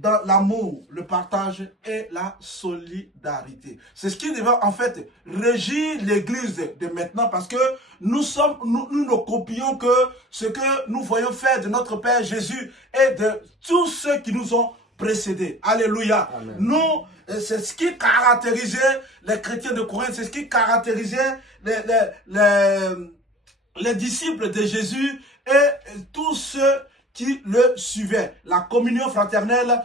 dans l'amour, le partage et la solidarité. C'est ce qui devait en fait régir l'Église de maintenant parce que nous ne copions que ce que nous voyons faire de notre Père Jésus et de tous ceux qui nous ont précédés. Alléluia. Amen. Nous, c'est ce qui caractérisait les chrétiens de Corinthe, c'est ce qui caractérisait les disciples de Jésus et tous ceux qui le suivaient. La communion fraternelle,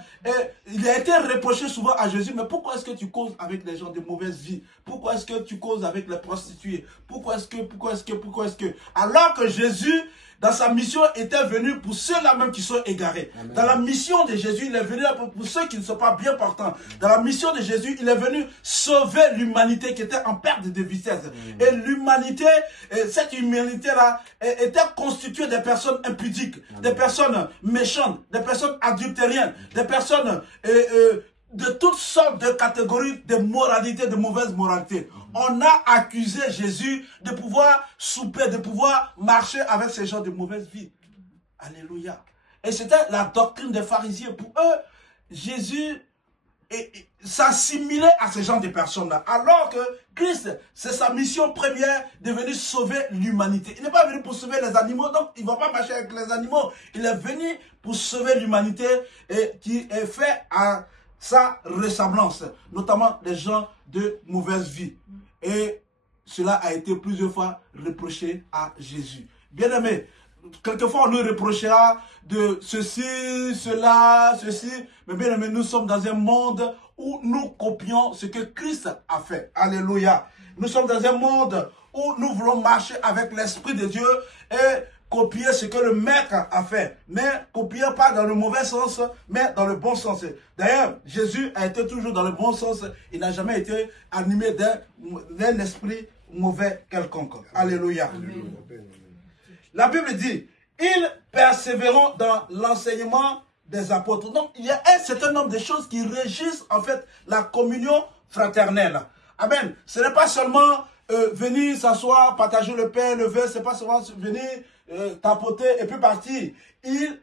il a été reproché souvent à Jésus, mais pourquoi est-ce que tu causes avec les gens de mauvaise vie? Pourquoi est-ce que tu causes avec les prostituées? Pourquoi est-ce que alors que Jésus, dans sa mission, était venu pour ceux-là même qui sont égarés. Amen. Dans la mission de Jésus, il est venu pour ceux qui ne sont pas bien portants. Dans la mission de Jésus, il est venu sauver l'humanité qui était en perte de vitesse. Et l'humanité, cette humanité-là, était constituée des personnes impudiques, des personnes méchantes, des personnes adultériennes, des personnes de toutes sortes de catégories de moralité, de mauvaise moralité. On a accusé Jésus de pouvoir souper, de pouvoir marcher avec ces gens de mauvaise vie. Alléluia. Et c'était la doctrine des pharisiens. Pour eux, Jésus s'assimilait à ces gens de personnes-là. Alors que Christ, c'est sa mission première de venir sauver l'humanité. Il n'est pas venu pour sauver les animaux, donc il ne va pas marcher avec les animaux. Il est venu pour sauver l'humanité et qui est fait à sa ressemblance, notamment les gens de mauvaise vie. Et cela a été plusieurs fois reproché à Jésus. Bien aimé, quelquefois on nous reprochera de ceci, cela, ceci. Mais bien aimé, nous sommes dans un monde où nous copions ce que Christ a fait. Alléluia. Nous sommes dans un monde où nous voulons marcher avec l'Esprit de Dieu et copier ce que le maître a fait. Mais copier pas dans le mauvais sens, mais dans le bon sens. D'ailleurs, Jésus a été toujours dans le bon sens. Il n'a jamais été animé d'un esprit mauvais quelconque. Alléluia. Amen. La Bible dit, ils persévéreront dans l'enseignement des apôtres. Donc, il y a un certain nombre de choses qui régissent en fait la communion fraternelle. Amen. Ce n'est pas seulement venir s'asseoir, partager le pain, le vin, ce n'est pas seulement venir tapoter et puis partir. Il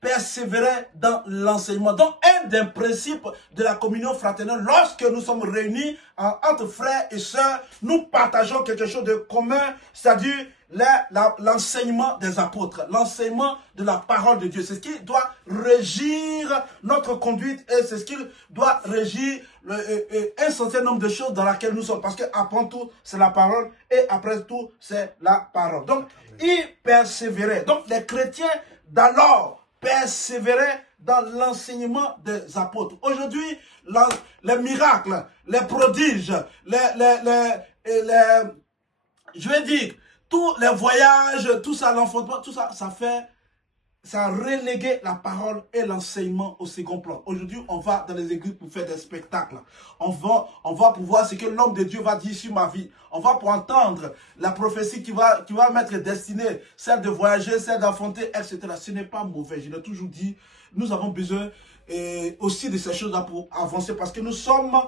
persévérait dans l'enseignement. Donc, un des principes de la communion fraternelle, lorsque nous sommes réunis entre frères et sœurs, nous partageons quelque chose de commun, c'est-à-dire l'enseignement des apôtres, l'enseignement de la parole de Dieu. C'est ce qui doit régir notre conduite et c'est ce qui doit régir un certain nombre de choses dans lesquelles nous sommes. Parce qu'après tout, c'est la parole et après tout, c'est la parole. Donc, ils persévéraient. Donc, les chrétiens d'alors persévéraient dans l'enseignement des apôtres. Aujourd'hui, les miracles, les prodiges, je vais dire, tous les voyages, tout ça, l'enfantement, tout ça, ça a relégué la parole et l'enseignement au second plan. Aujourd'hui, on va dans les églises pour faire des spectacles. On va pour voir ce que l'homme de Dieu va dire sur ma vie. On va pour entendre la prophétie qui va m'être destinée, celle de voyager, celle d'enfanter, etc. Ce n'est pas mauvais. Je l'ai toujours dit, nous avons besoin aussi de ces choses-là pour avancer parce que nous sommes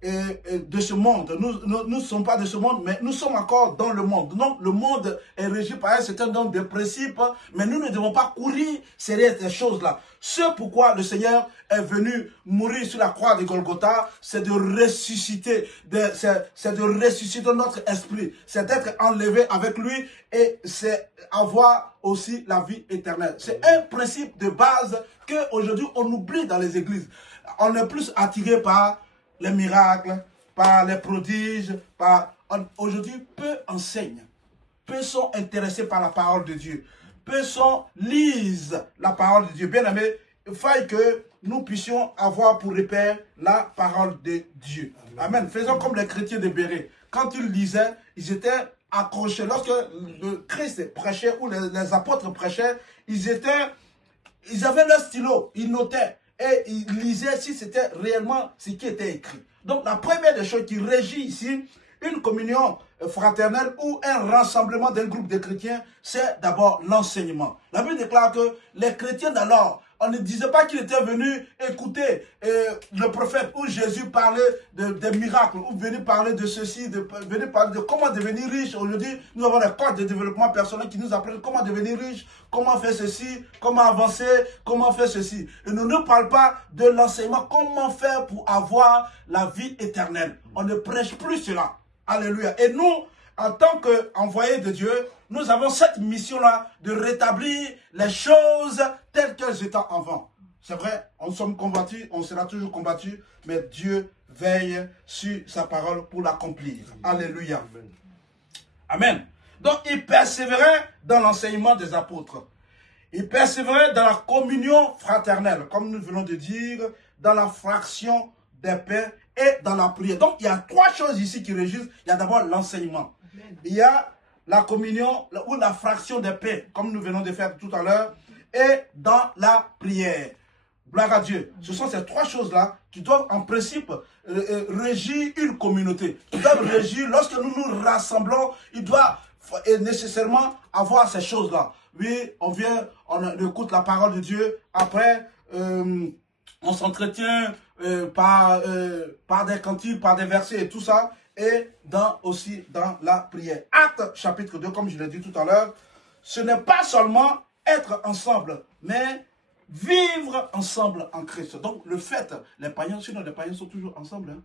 de ce monde. Nous ne sommes pas de ce monde, mais nous sommes encore dans le monde. Donc, le monde est régi par un certain nombre de principes, mais nous ne devons pas courir derrière ces choses-là. Ce pourquoi le Seigneur est venu mourir sur la croix de Golgotha, c'est de ressusciter, c'est de ressusciter notre esprit, c'est d'être enlevé avec lui et c'est avoir aussi la vie éternelle. C'est un principe de base qu'aujourd'hui on oublie dans les églises. On est plus attiré par les miracles, par les prodiges, aujourd'hui, peu enseignent, peu sont intéressés par la parole de Dieu, peu lisent la parole de Dieu. Bien aimé, il faut que nous puissions avoir pour repère la parole de Dieu. Amen. Faisons comme les chrétiens de Béret. Quand ils lisaient, ils étaient accrochés. Lorsque le Christ prêchait ou les apôtres prêchaient, ils avaient leur stylo, ils notaient. Et il lisait si c'était réellement ce qui était écrit. Donc la première des choses qui régit ici, une communion fraternelle ou un rassemblement d'un groupe de chrétiens, c'est d'abord l'enseignement. La Bible déclare que les chrétiens d'alors On ne disait pas qu'il était venu écouter le prophète ou Jésus parler des miracles, ou venir parler de ceci, venir parler de comment devenir riche. Aujourd'hui, nous avons des codes de développement personnel qui nous apprennent comment devenir riche, comment faire ceci, comment avancer, comment faire ceci. Et nous ne parlons pas de l'enseignement, comment faire pour avoir la vie éternelle. On ne prêche plus cela. Alléluia. Et nous, en tant qu'envoyés de Dieu, nous avons cette mission-là de rétablir les choses telles qu'elles étaient avant. C'est vrai, on sommes combattus, on sera toujours combattus, mais Dieu veille sur sa parole pour l'accomplir. Alléluia. Amen. Donc, il persévérait dans l'enseignement des apôtres. Il persévérait dans la communion fraternelle, comme nous venons de dire, dans la fraction des pains et dans la prière. Donc, il y a trois choses ici qui régissent. Il y a d'abord l'enseignement. Il y a la communion ou la fraction des pains, comme nous venons de faire tout à l'heure, et dans la prière. Gloire à Dieu. Ce sont ces trois choses-là qui doivent en principe régir une communauté. Qui doivent régir, lorsque nous nous rassemblons, il doit nécessairement avoir ces choses-là. Oui, on vient, on écoute la parole de Dieu, après on s'entretient par des cantiques, par des versets et tout ça, et aussi dans la prière. Acte chapitre 2, comme je l'ai dit tout à l'heure, ce n'est pas seulement être ensemble, mais vivre ensemble en Christ. Donc le fait, les païens, sinon les païens sont toujours ensemble. Hein.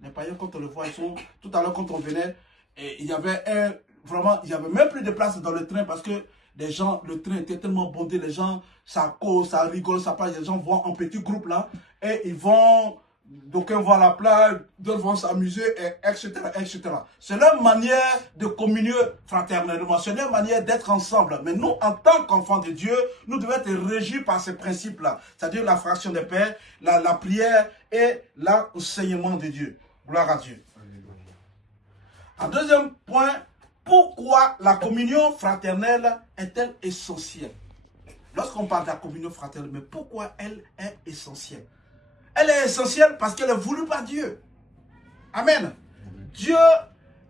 Les païens, quand on le voit, ils sont, tout à l'heure quand on venait, et il y avait vraiment, il n'y avait même plus de place dans le train parce que les gens, le train était tellement bondé, les gens, ça cause, ça rigole, ça parle, les gens vont en petits groupes là, et ils vont, d'aucuns vont à la plage, d'autres vont s'amuser, etc., etc. C'est leur manière de communier fraternellement, c'est leur manière d'être ensemble. Mais nous, en tant qu'enfants de Dieu, nous devons être régis par ces principes-là, c'est-à-dire la fraction des pains, la prière et l'enseignement de Dieu. Gloire à Dieu. En deuxième point, pourquoi la communion fraternelle est-elle essentielle? Lorsqu'on parle de la communion fraternelle, mais pourquoi elle est essentielle? Elle est essentielle parce qu'elle est voulue par Dieu. Amen. Dieu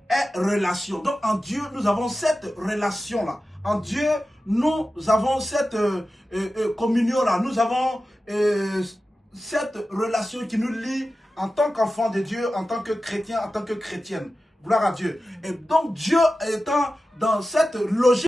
est relation. Donc en Dieu, nous avons cette relation-là. En Dieu, nous avons cette communion-là. Nous avons cette relation qui nous lie en tant qu'enfants de Dieu, en tant que chrétiens, en tant que chrétiennes. Gloire à Dieu. Et donc Dieu étant dans cette logique